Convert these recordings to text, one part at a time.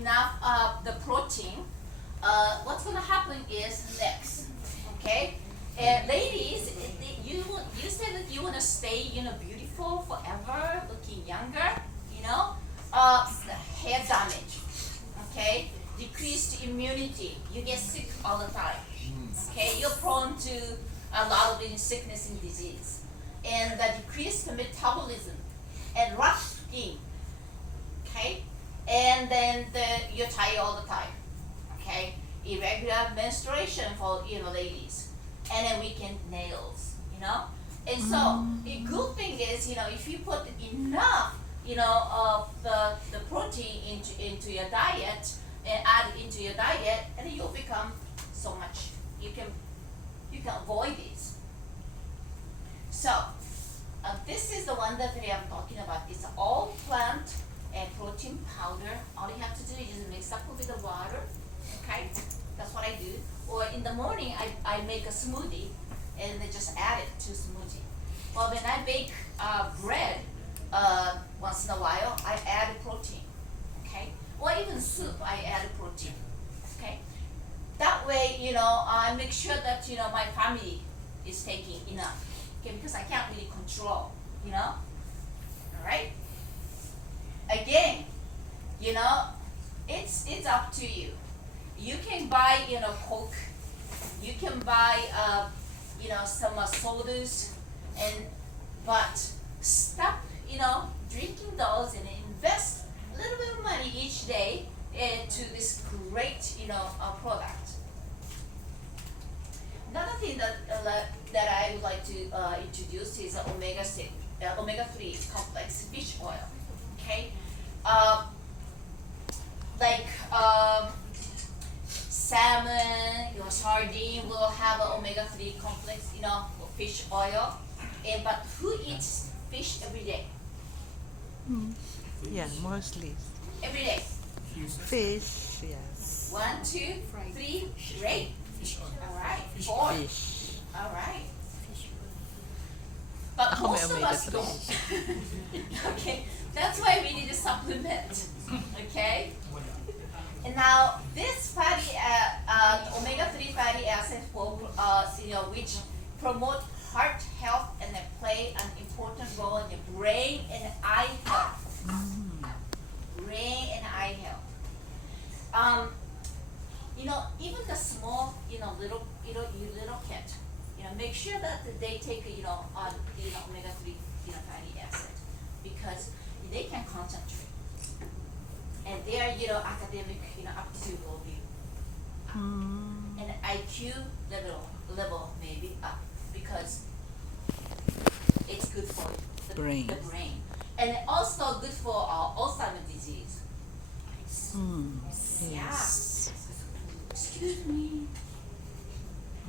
enough of the protein, what's gonna happen is next, okay? And ladies, you said that you wanna stay, beautiful forever, looking younger, the hair damage, okay? Decreased immunity, you get sick all the time, okay? You're prone to a lot of sickness and disease, and the decreased metabolism and rough skin, okay? And then you're tired all the time, okay? Irregular menstruation for ladies, and then weakened nails, And so the good thing is, if you put enough, of the protein into your diet and add it into your diet, and you'll become so much. You can avoid this. So this is the one that I'm talking about. It's all plant and protein powder. All you have to do is just mix up with the water. Okay, that's what I do. Or in the morning, I make a smoothie and then just add it to smoothie. Well, when I bake bread, once in a while, I add protein. Okay, or even soup, I add protein. Okay, that way, I make sure that my family is taking enough. Okay, because I can't really control. All right. Again, it's up to you. You can buy, Coke. You can buy, some sodas, but stop, drinking those and invest a little bit of money each day into this great, product. Another thing that I would like to introduce is omega-3 complex fish oil. Okay, like salmon, sardine will have an omega-3 complex, fish oil. But who eats fish every day? Yeah, mostly. Every day. Fish, yes. 1, 2, 3, great. All right. 4. Fish. All right. But most of us don't. Okay, that's why we need a supplement. Okay. And now this fatty, omega-3 fatty acids, which promote heart health and they play an important role in the brain and eye health. Brain and eye health. Even the small, little kid, make sure that they take, omega-3, fatty acid, because they can concentrate, and their, academic, aptitude will be up, and IQ level may be up, because it's good for the brain, and also good for Alzheimer's disease. Yes. Excuse me.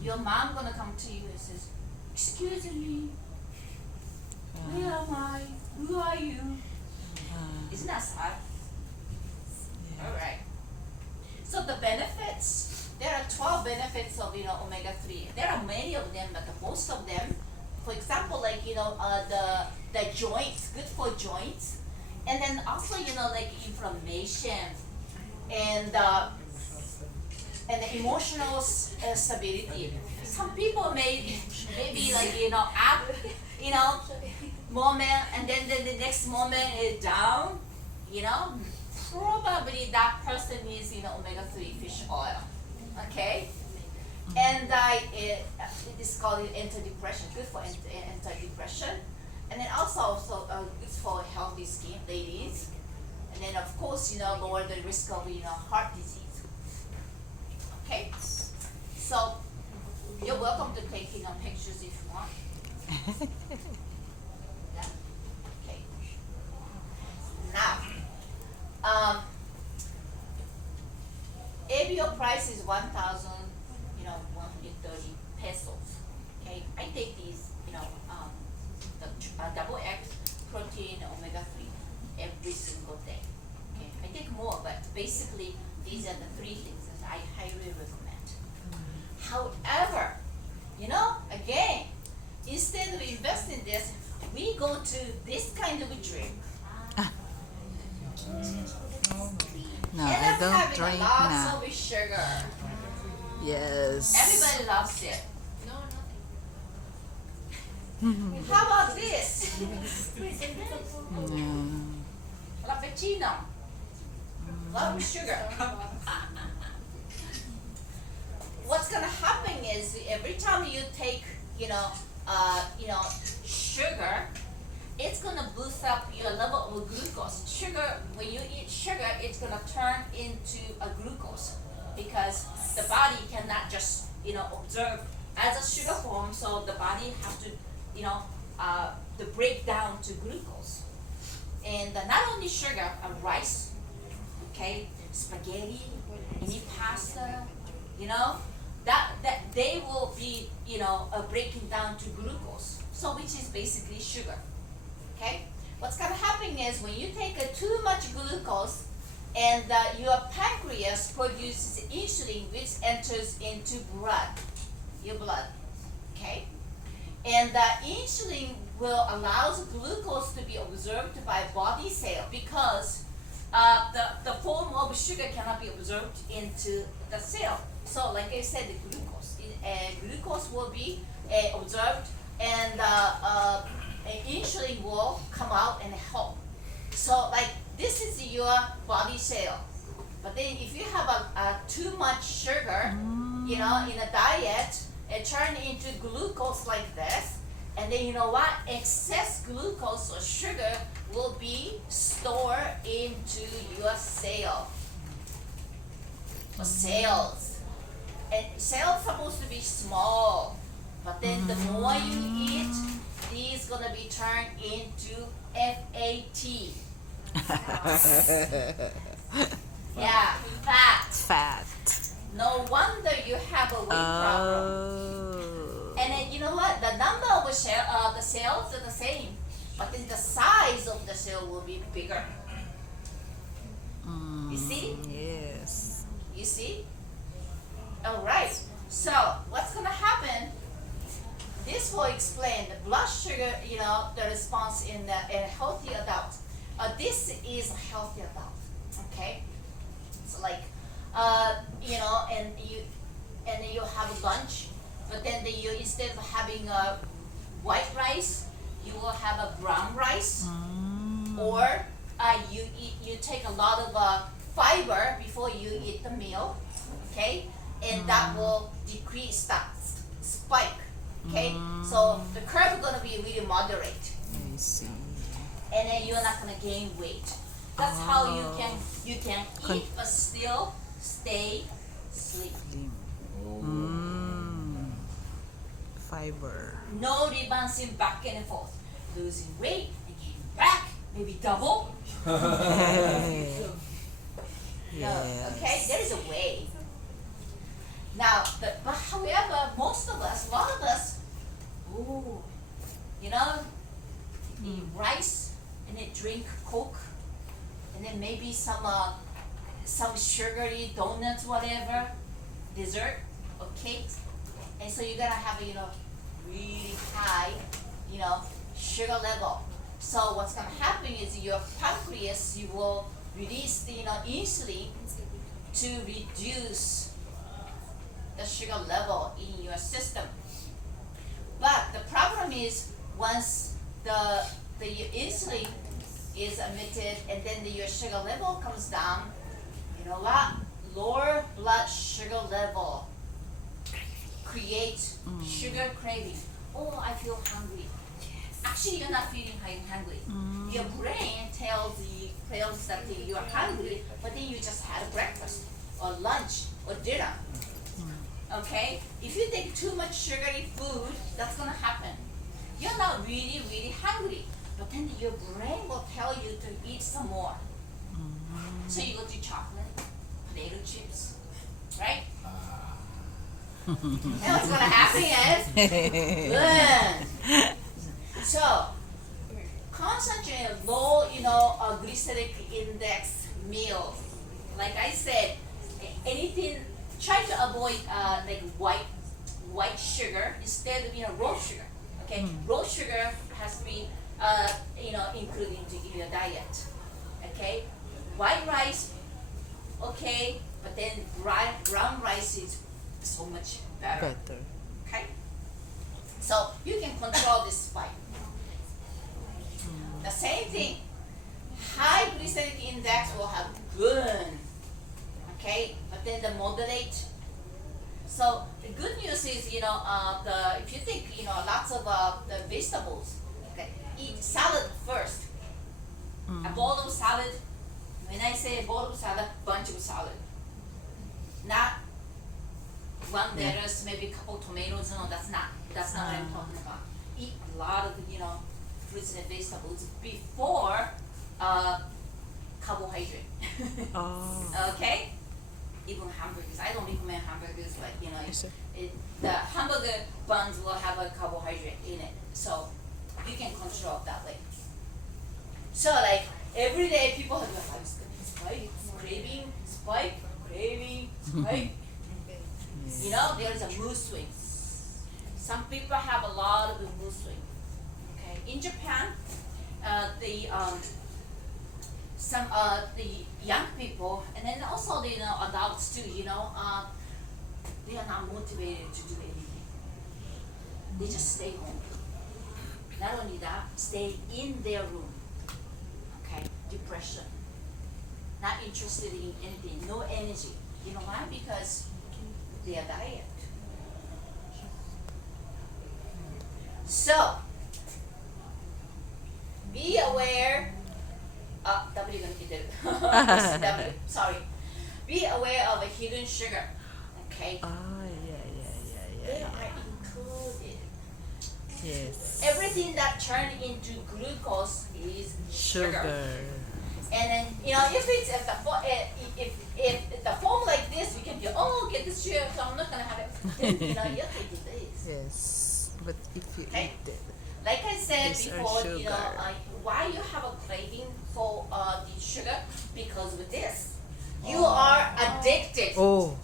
Your mom gonna come to you and says, "Excuse me, where am I? Who are you?" Isn't that sad? Yeah. All right. So the benefits, there are 12 benefits of omega-3. There are many of them, but most of them, for example, like the joints, good for joints, and then also like inflammation and the emotional stability. Some people maybe like up, moment, and then the next moment is down. Probably that person needs omega-3 fish oil. Okay, and it is called antidepressant, good for antidepressant, and then also good for healthy skin, ladies, and then of course lower the risk of heart disease. Okay, so you're welcome to take pictures if you want. Yeah. Okay. Now, ABO price is 1,000, 130 pesos. Okay, I take these, the double X protein omega-3 every single day. Okay, I take more, but basically these are the 3 things that I highly recommend. However, again, instead of investing this, we go to this kind of a drink. No, And I don't having drink lots now. of sugar. Yes. Everybody loves it. No, nothing. How about this? Mm. Frappuccino. Lot of sugar. What's gonna happen is every time you take, sugar, it's gonna boost up your level of glucose. Sugar, when you eat sugar, it's gonna turn into a glucose because the body cannot just, observe as a sugar form. So the body have to, to break down to glucose. And not only sugar, rice, okay, spaghetti, any pasta, that they will be, breaking down to glucose. So which is basically sugar. Okay? What's gonna happen is when you take too much glucose and your pancreas produces insulin which enters into your blood. Okay? And insulin will allow glucose to be absorbed by body cell because the form of sugar cannot be absorbed into the cell. So like I said, the glucose will be absorbed and insulin will come out and help. So like this is your body cell. But then if you have too much sugar, in a diet, it turns into glucose like this. And then excess glucose or sugar will be stored into your cell or cells. And cells supposed to be small, but then the more you eat, these gonna be turned into FAT. Yeah, fat. Fat. No wonder you have a weight problem. Oh. And then you know what? The number of the cells are the same, but then the size of the cell will be bigger. You see? Yes. You see? All right. So what's gonna happen? This will explain the blood sugar. The response in a healthy adult. This is a healthy adult. Okay. So like, and you have lunch, but then you instead of having white rice, you will have a brown rice, or you take a lot of fiber before you eat the meal, okay, and that will decrease that spike, okay. So the curve is gonna be really moderate, I see. and then you're not gonna gain weight. That's how you can eat but still stay slim. Fiber. No rebouncing back and forth, losing weight and gaining back, maybe double. Yes. Okay, there is a way. Now, but however, most of us, a lot of us, eat rice and then drink Coke, and then maybe some sugary donuts, whatever, dessert or cakes, and so you're gonna have really high, sugar level. So what's gonna happen is your pancreas, you will release the insulin to reduce the sugar level in your system. But the problem is once the insulin is emitted and then your sugar level comes down, lower blood sugar level creates sugar craving. Oh, I feel hungry. Actually, you're not feeling hungry. Your brain tells that you are hungry, but then you just had breakfast or lunch or dinner. Okay? If you take too much sugary food, that's gonna happen. You're not really, really hungry, but then your brain will tell you to eat some more. So you go to chocolate, potato chips, right? And what's gonna happen is, so concentrate low, glycemic index meals. Like I said, anything. Try to avoid like white sugar instead of raw sugar. Okay, raw sugar has to be included into your diet. Okay, white rice. okay, but then brown rice is so much better. Better. Okay? So you can control this spike. The same thing. High glycemic index will have good, okay, but then the moderate. So the good news is, if you take, lots of the vegetables, okay, eat salad first. A bowl of salad. When I say a bowl of salad, bunch of salad, not one lettuce, maybe a couple tomatoes. No, that's not what I'm talking about. Eat a lot of fruits and vegetables before carbohydrate. Oh. Okay? Even hamburgers. I don't recommend hamburgers, but Yes, sir. the hamburger buns will have a carbohydrate in it. So you can control it that way. So like every day people have spike, craving, spike, craving, spike. There's a mood swing. Some people have a lot of mood swing. Okay. In Japan, the young people, and then also the adults too, they are not motivated to do anything. They just stay home. Not only that, stay in their room. Okay, depression. Not interested in anything, no energy. You know why? Because they are diet. So be aware. W gonna get it. W. Sorry. Be aware of a hidden sugar. Okay. They are included. Yes. Everything that turns into glucose is sugar. And then if it's at if the form like this, we can do get this sugar, so I'm not gonna have it. Then you're taking this. Yes. But if you Okay. eat it, Like I said these are before, sugar. why you have a craving for the sugar? Because with this, you are addicted. oh.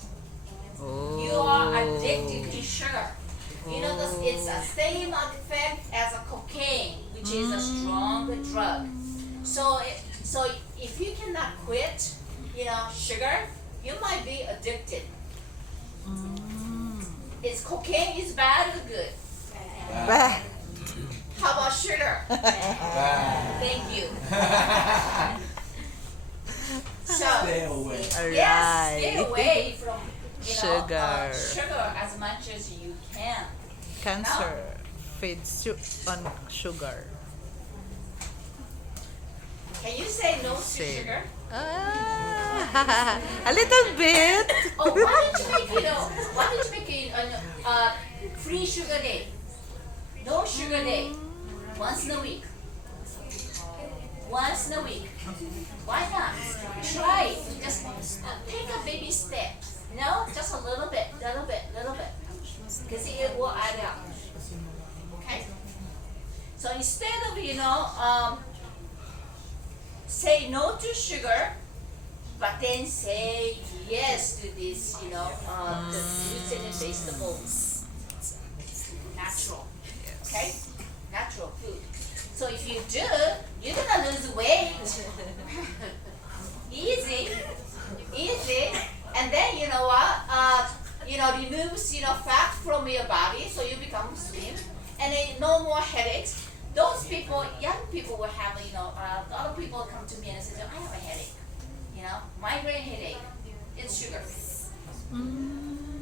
You are addicted to sugar. It's the same effect as a cocaine, which is a strong drug. So if you cannot quit, sugar, you might be addicted. Is cocaine is bad or good? Bah. How about sugar? Thank you. So Stay away. yes, stay Alright. away from Sugar. sugar as much as you can. Cancer feeds on sugar. Can you say no to Say. sugar? A little bit. Oh, why don't you make free sugar day? No sugar day. Once in a week. Once in a week. Why not? Try it. Just take a baby step. Just a little bit. Because it will add up. Okay? So instead of, say no to sugar, but then say yes to this, the fruits and vegetables. Natural. Okay? Natural food. So if you do, you're gonna lose weight. Easy. And then you know what? Removes fat from your body, so you become slim, and then no more headaches. Those people, young people will have, a lot of people come to me and say, I have a headache. Migraine headache. It's sugar.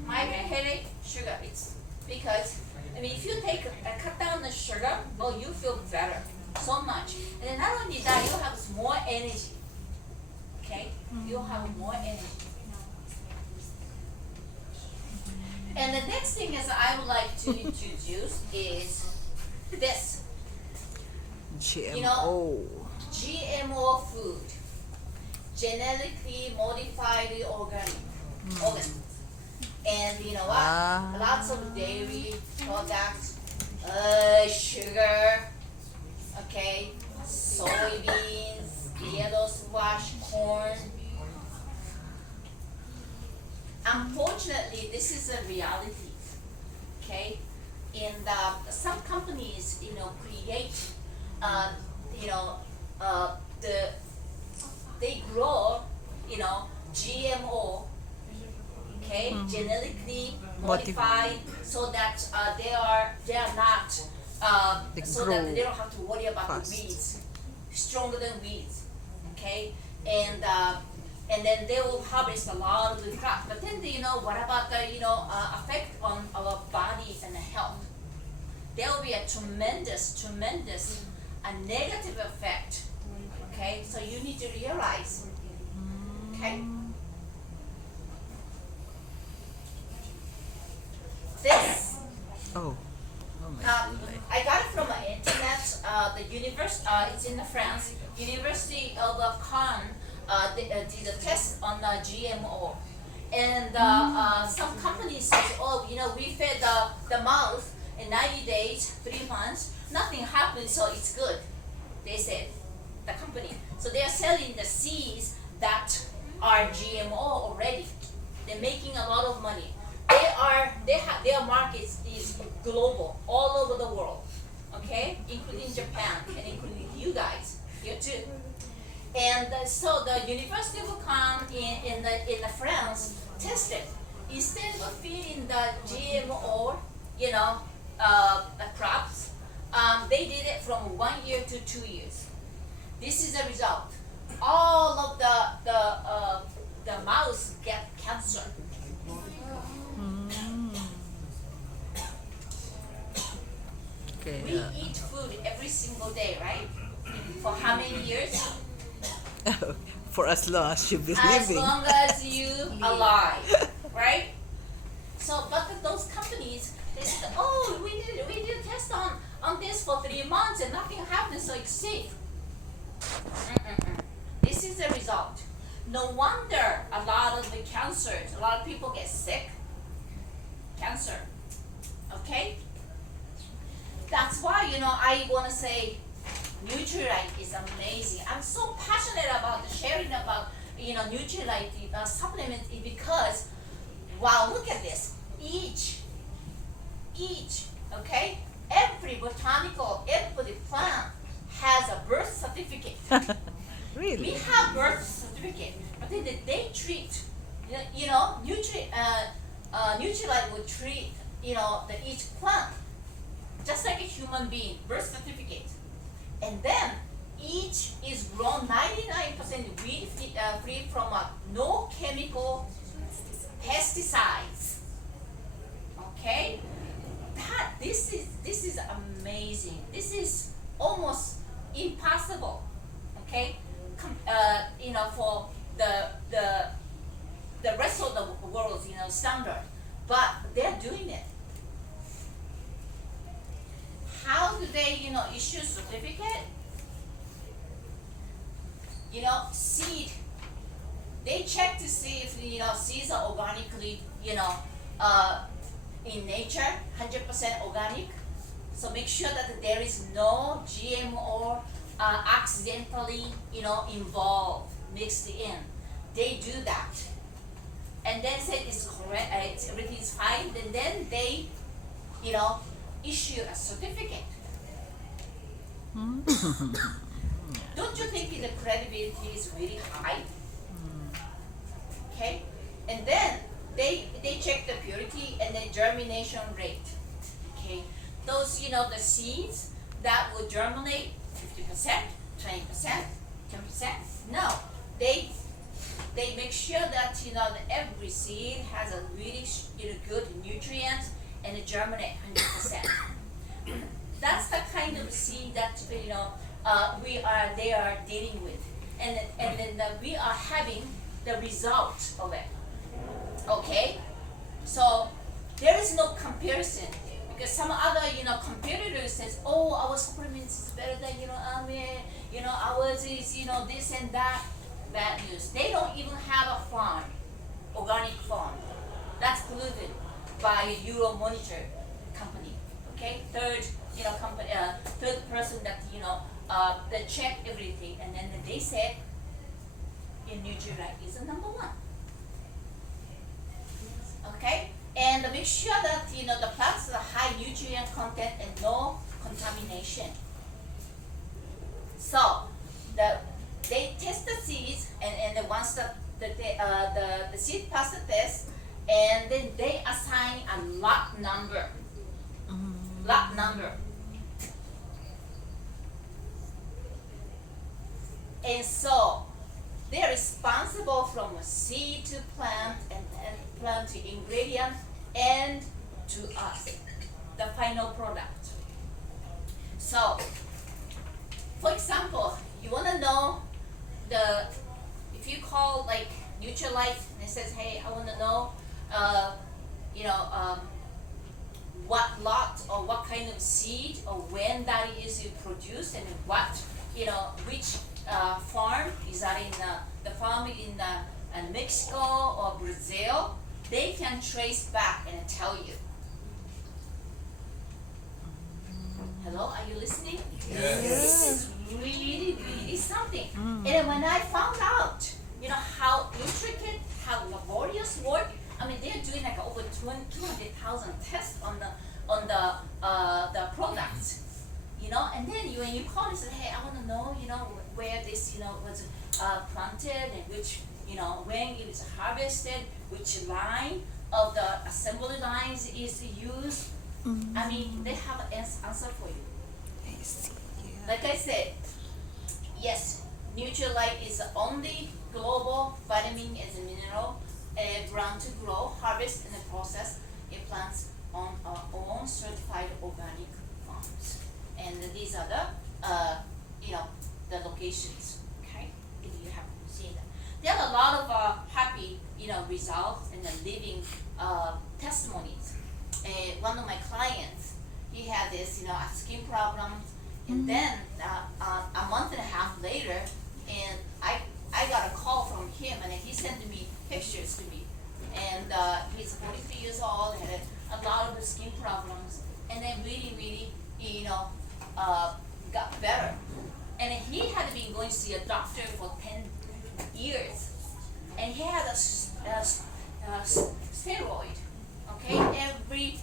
Migraine headache, sugar. It's because if you cut down the sugar, you feel better so much. And then not only that, you'll have more energy. Okay? You'll have more energy. And the next thing is I would like to introduce is this. GMO. GMO food. Genetically modified organ. And you know what? Lots of dairy products, sugar, okay, soybeans, yellow squash, corn. Unfortunately, this is a reality, okay? And some companies, create, they grow, GMO, okay, genetically Modif- modified, so that they are not They so grow that they don't have to worry about fast. the weeds, stronger than weeds, okay, and then they will harvest a lot of the crop. But then what about the effect on our body and health? There will be a tremendous a negative effect. Okay, so you need to realize. Okay. This Oh. Oh my God. I got it from the internet. The it's in France. University of Caen did a test on GMO, and some companies says, oh, we fed the mouse in 90 days, 3 months, nothing happened, so it's good. They said, the company. So they are selling the seeds that are GMO already. They're making a lot of money. Their market is global, all over the world, okay, including Japan and including you guys here too. And so the University of Caen in the France tested, instead of feeding the GMO, the crops, they did it from 1 year to 2 years. This is the result. All of the mouse get cancer. Okay. We eat food every single day, right? For how many years? For as long as you be As living. long as you alive, right? So, but those companies, they said, oh, we did a test on this for 3 months and nothing happened, so it's safe. This is the result. No wonder a lot of the cancers, a lot of people get sick. Cancer. Okay? That's why, I want to say Nutrilite is amazing. I'm so passionate about sharing about, Nutrilite supplements because, wow, look at this. Each, okay? Every plant has a birth certificate. We Really? have birth certificate, but then they treat, Nutrilite would treat, each plant just like a human being, birth certificate. And then each is grown 99% weed free from no chemical pesticides. Okay, this is amazing. This is almost impossible. Okay, for the rest of the world's standard, but they're doing it. How do they issue certificate? Seed. They check to see if seeds are organically in nature, 100% organic. So make sure that there is no GMO accidentally involved, mixed in. They do that, and then say it's correct, everything is fine. And then they issue a certificate. Don't you think the credibility is really high? Okay, and then they check the purity and the germination rate. Okay, those the seeds that will germinate 50%, 20%, 10%. No, they make sure that that every seed has a really good nutrients and it germinate 100%. That's the kind of seed that they are dealing with, and then we are having the result of it. Okay, so there is no comparison because some other competitors says, oh, our supplements is better than ours is this and that. Bad news. They don't even have a farm, organic farm. That's proven by a Euro Monitor company. Okay, third company, third person that that check everything, and then they said in Nutrilite is the number one. Okay, and make sure that the plants are high nutrient content and no contamination. So they test the seeds, and the ones that the seed pass the test, and then they assign a lot number. Lot number. And so they're responsible from seed to plant and plant to ingredient and to us, the final product. So, for example, you want to know if you call like Nutrilite and it says, hey, I want to know, what lot or what kind of seed or when that is produced and what, which farm is that in the farm in Mexico or Brazil, they can trace back and tell you. Hello, are you listening? Yes. This is really, really something. And when I found out, how intricate, how laborious work, I mean, they're doing like over 200,000 tests on the products, and then when you call and say, hey, I want to know, where this, was planted and which, when it is harvested, which line of the assembly lines is used. I mean, they have an answer for you. I see. Yeah. Like I said, yes, Nutrilite is the only global vitamin and mineral ground to grow, harvest, and process in plants on our own certified organic farms. And these are the locations. Okay, if you have seen them, there are a lot of happy results and living testimonies. One of my clients, he had this skin problem, and then a month and a half later, and I got a call from him, and he sent me pictures to me, and he's 43 years old, had a lot of skin problems, and then really got better, and he had been going to see a doctor for 10 years, and he had a steroid, okay, every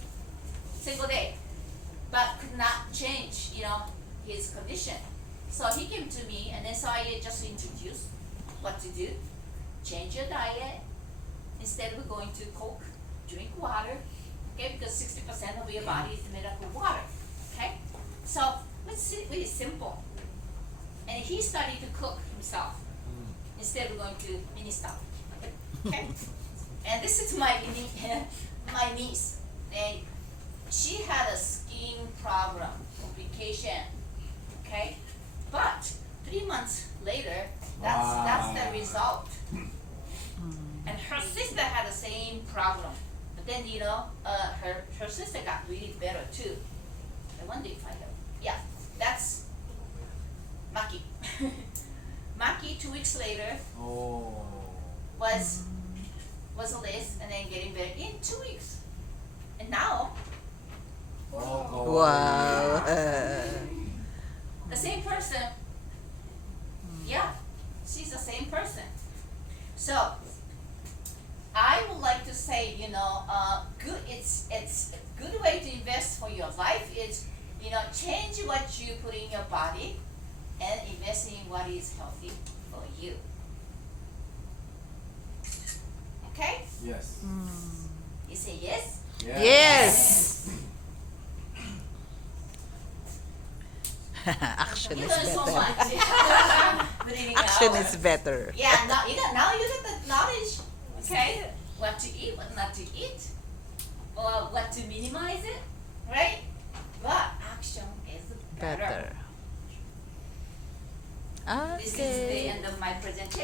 single day, but could not change, his condition. So he came to me, and then so I just introduced what to do. Change your diet. Instead of going to Coke, drink water, okay, because 60% of your body is made up of water, okay? So it's really simple. And he started to cook himself instead of going to mini stop, okay? And this is my niece, and she had a skin problem, complication, okay? But 3 months later, that's the result. And her sister had the same problem, but then her sister got really better too. I wonder if I have, yeah, that's Maki. Maki 2 weeks later was Liz, and then getting better in 2 weeks, and now Wow. the same person. Yeah, she's the same person. So I would like to say, good. It's a good way to invest for your life. Is change what you put in your body, and invest in what is healthy for you. Okay? Yes. You say yes. Yes. Action You is learn so better. much. Within an Action hour. is better. Yeah, now you get the knowledge. Okay, what to eat, what not to eat, or what to minimize it, right? But action is better. Better. This is the Okay. end of my presentation.